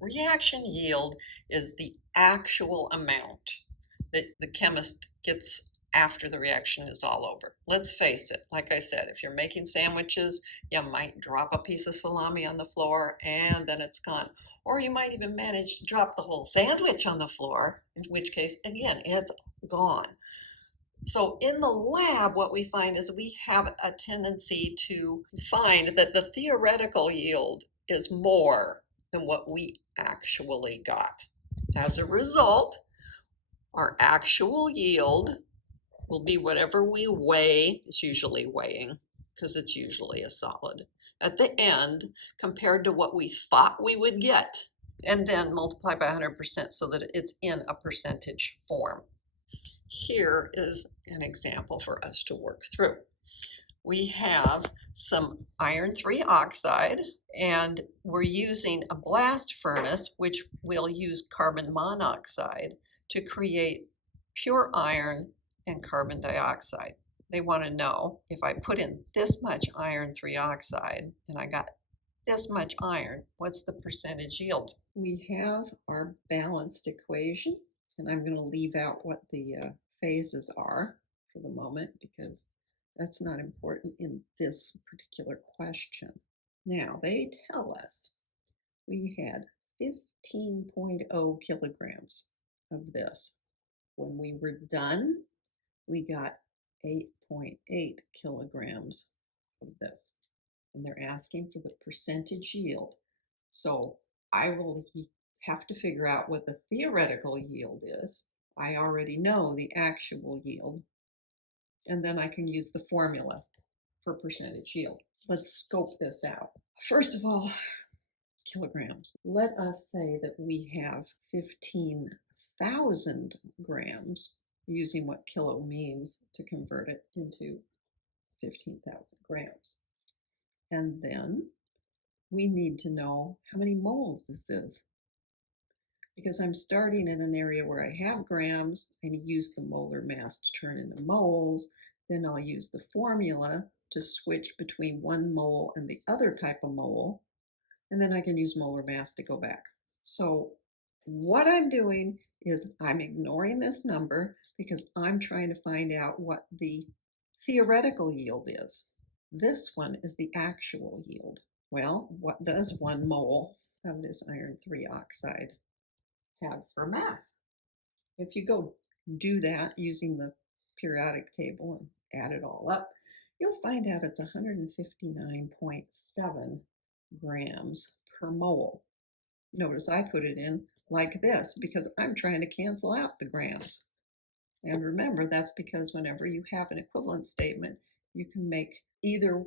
Reaction yield is the actual amount that the chemist gets after the reaction is all over. Let's face it, like I said, if you're making sandwiches, you might drop a piece of salami on the floor and then it's gone. Or you might even manage to drop the whole sandwich on the floor, in which case, again, it's gone. So in the lab, what we find is we have a tendency to find that the theoretical yield is more than what we actually got. As a result, our actual yield will be whatever we weigh, it's usually weighing, because it's usually a solid, at the end compared to what we thought we would get, and then multiply by 100% so that it's in a percentage form. Here is an example for us to work through. We have some iron 3 oxide, and we're using a blast furnace, which will use carbon monoxide to create pure iron and carbon dioxide. They want to know if I put in this much iron 3 oxide and I got this much iron, what's the percentage yield? We have our balanced equation, and I'm going to leave out what the phases are for the moment because that's not important in this particular question. Now, they tell us we had 15.0 kilograms of this. When we were done, we got 8.8 kilograms of this. And they're asking for the percentage yield. So I will have to figure out what the theoretical yield is. I already know the actual yield. And then I can use the formula for percentage yield. Let's scope this out. First of all, kilograms. Let us say that we have 15,000 grams, using what kilo means to convert it into 15,000 grams. And then we need to know how many moles this is. Because I'm starting in an area where I have grams, and use the molar mass to turn into moles. Then I'll use the formula to switch between one mole and the other type of mole. And then I can use molar mass to go back. So what I'm doing is I'm ignoring this number because I'm trying to find out what the theoretical yield is. This one is the actual yield. Well, what does 1 mole of this iron 3 oxide have for mass? If you go do that using the periodic table and add it all up, you'll find out it's 159.7 grams per mole. Notice I put it in like this because I'm trying to cancel out the grams. And remember, that's because whenever you have an equivalence statement, you can make either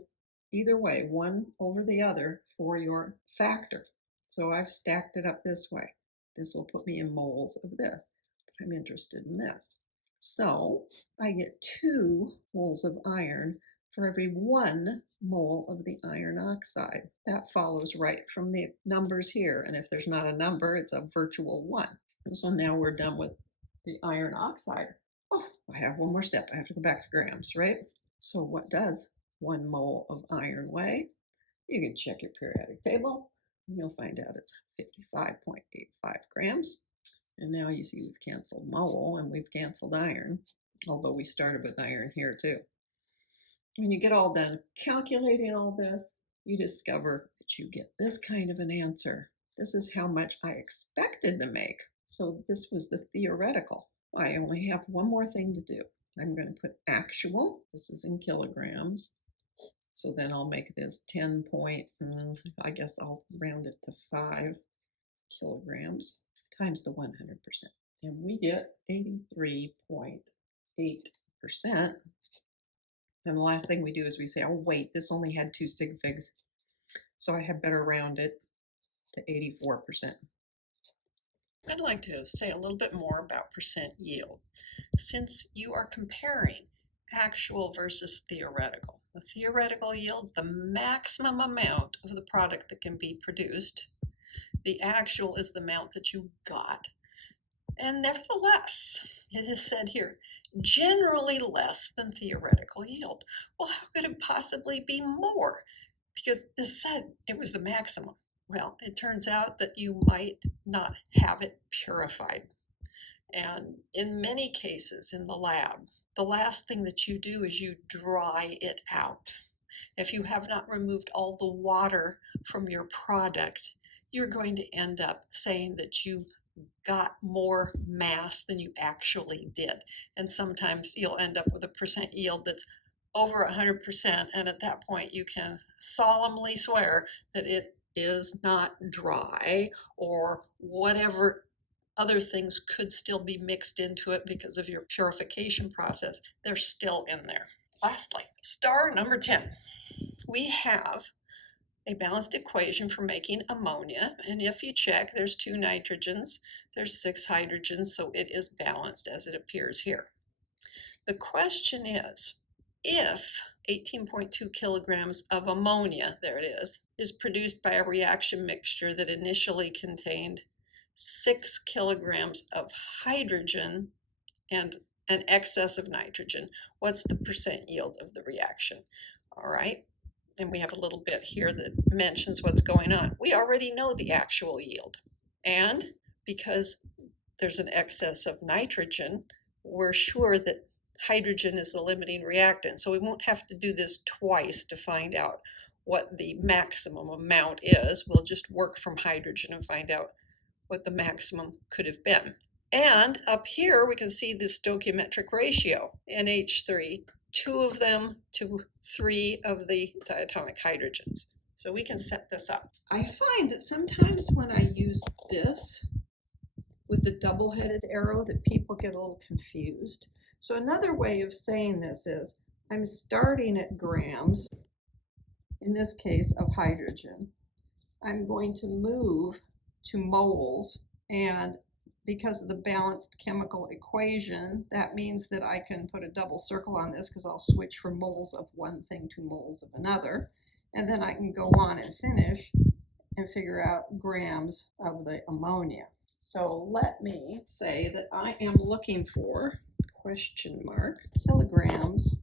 way, one over the other for your factor. So I've stacked it up this way. This will put me in moles of this. But I'm interested in this. So I get 2 moles of iron for every 1 mole of the iron oxide. That follows right from the numbers here. And if there's not a number, it's a virtual 1. So now we're done with the iron oxide. Oh, I have one more step. I have to go back to grams, right? So what does 1 mole of iron weigh? You can check your periodic table and you'll find out it's 55.85 grams. And now you see we've canceled mole and we've canceled iron, although we started with iron here too. When you get all done calculating all this, you discover that you get this kind of an answer. This is how much I expected to make. So this was the theoretical. I only have one more thing to do. I'm going to put actual. This is in kilograms. So then I'll make this 10 point, I guess I'll round it to 5 kilograms times the 100%. And we get 83.8%. And the last thing we do is we say, oh wait, this only had 2 sig figs. So I had better round it to 84%. I'd like to say a little bit more about percent yield. Since you are comparing actual versus theoretical, the theoretical yield's the maximum amount of the product that can be produced. The actual is the amount that you got. And nevertheless, it is said here, generally less than theoretical yield. Well, how could it possibly be more? Because this said it was the maximum. Well, it turns out that you might not have it purified. And in many cases in the lab, the last thing that you do is you dry it out. If you have not removed all the water from your product, you're going to end up saying that you got more mass than you actually did. And sometimes you'll end up with a percent yield that's over 100%. And at that point, you can solemnly swear that it is not dry, or whatever other things could still be mixed into it because of your purification process. They're still in there. Lastly, star number 10. We have a balanced equation for making ammonia, and if you check, there's 2 nitrogens, there's 6 hydrogens, so it is balanced as it appears here. The question is, if 18.2 kilograms of ammonia, there it is produced by a reaction mixture that initially contained 6 kilograms of hydrogen and an excess of nitrogen, what's the percent yield of the reaction? All right. And we have a little bit here that mentions what's going on. We already know the actual yield. And because there's an excess of nitrogen, we're sure that hydrogen is the limiting reactant. So we won't have to do this twice to find out what the maximum amount is. We'll just work from hydrogen and find out what the maximum could have been. And up here we can see the stoichiometric ratio, NH3. 2 of them to 3 of the diatomic hydrogens. So we can set this up. I find that sometimes when I use this with the double-headed arrow that people get a little confused. So another way of saying this is I'm starting at grams, in this case of hydrogen. I'm going to move to moles, and because of the balanced chemical equation, that means that I can put a double circle on this because I'll switch from moles of one thing to moles of another. And then I can go on and finish and figure out grams of the ammonia. So let me say that I am looking for, question mark, kilograms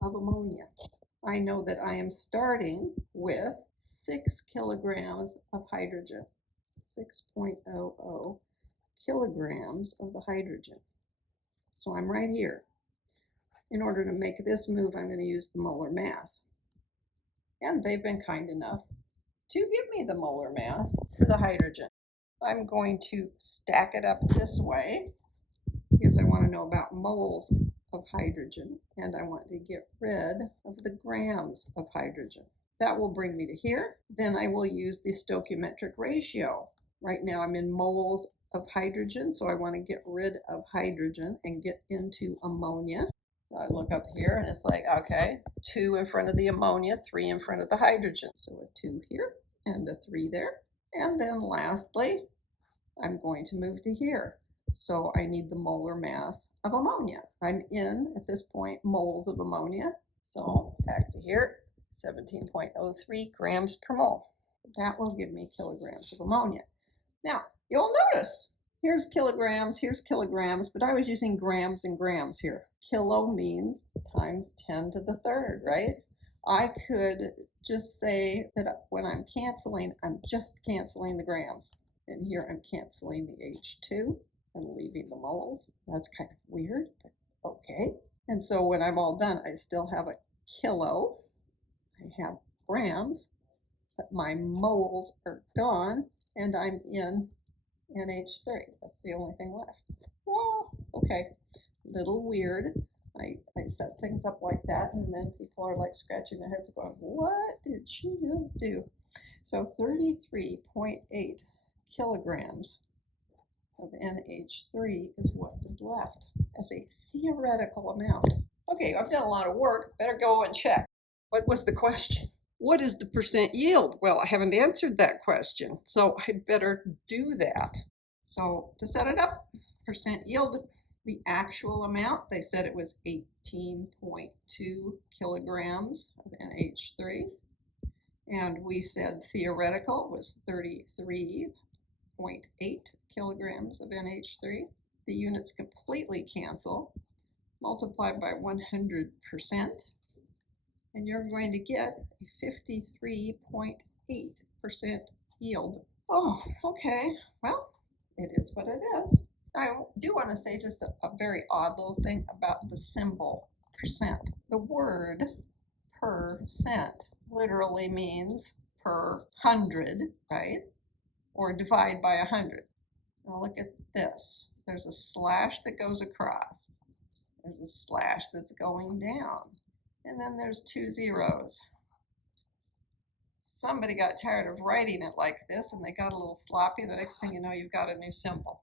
of ammonia. I know that I am starting with 6 kilograms of hydrogen, 6.00 kilograms of the hydrogen. So I'm right here. In order to make this move, I'm going to use the molar mass. And they've been kind enough to give me the molar mass for the hydrogen. I'm going to stack it up this way because I want to know about moles of hydrogen, and I want to get rid of the grams of hydrogen. That will bring me to here. Then I will use the stoichiometric ratio. Right now I'm in moles of hydrogen, so I want to get rid of hydrogen and get into ammonia. So I look up here and it's like, okay, 2 in front of the ammonia, 3 in front of the hydrogen. So a 2 here and a 3 there. And then lastly, I'm going to move to here. So I need the molar mass of ammonia. I'm in, at this point, moles of ammonia. So back to here, 17.03 grams per mole. That will give me kilograms of ammonia. Now, you'll notice, here's kilograms, but I was using grams and grams here. Kilo means times 10 to the third, right? I could just say that when I'm canceling, I'm just canceling the grams. And here I'm canceling the H2 and leaving the moles. That's kind of weird, but okay. And so when I'm all done, I still have a kilo. I have grams, but my moles are gone, and I'm in NH3. That's the only thing left. Whoa, okay, little weird. I set things up like that, and then people are like scratching their heads going, what did she just do? So 33.8 kilograms of NH3 is what is left as a theoretical amount. Okay, I've done a lot of work. Better go and check. What was the question? What is the percent yield? Well, I haven't answered that question, so I'd better do that. So to set it up, percent yield, the actual amount, they said it was 18.2 kilograms of NH3. And we said theoretical was 33.8 kilograms of NH3. The units completely cancel. Multiply by 100%. And you're going to get a 53.8 yield. Oh, okay. Well, it is what it is. I do want to say just a very odd little thing about the symbol percent. The word percent literally means per 100, right? Or divide by 100. Now look at this. There's a slash that goes across. There's a slash that's going down. And then there's 2 zeros. Somebody got tired of writing it like this and they got a little sloppy. The next thing you know, you've got a new symbol.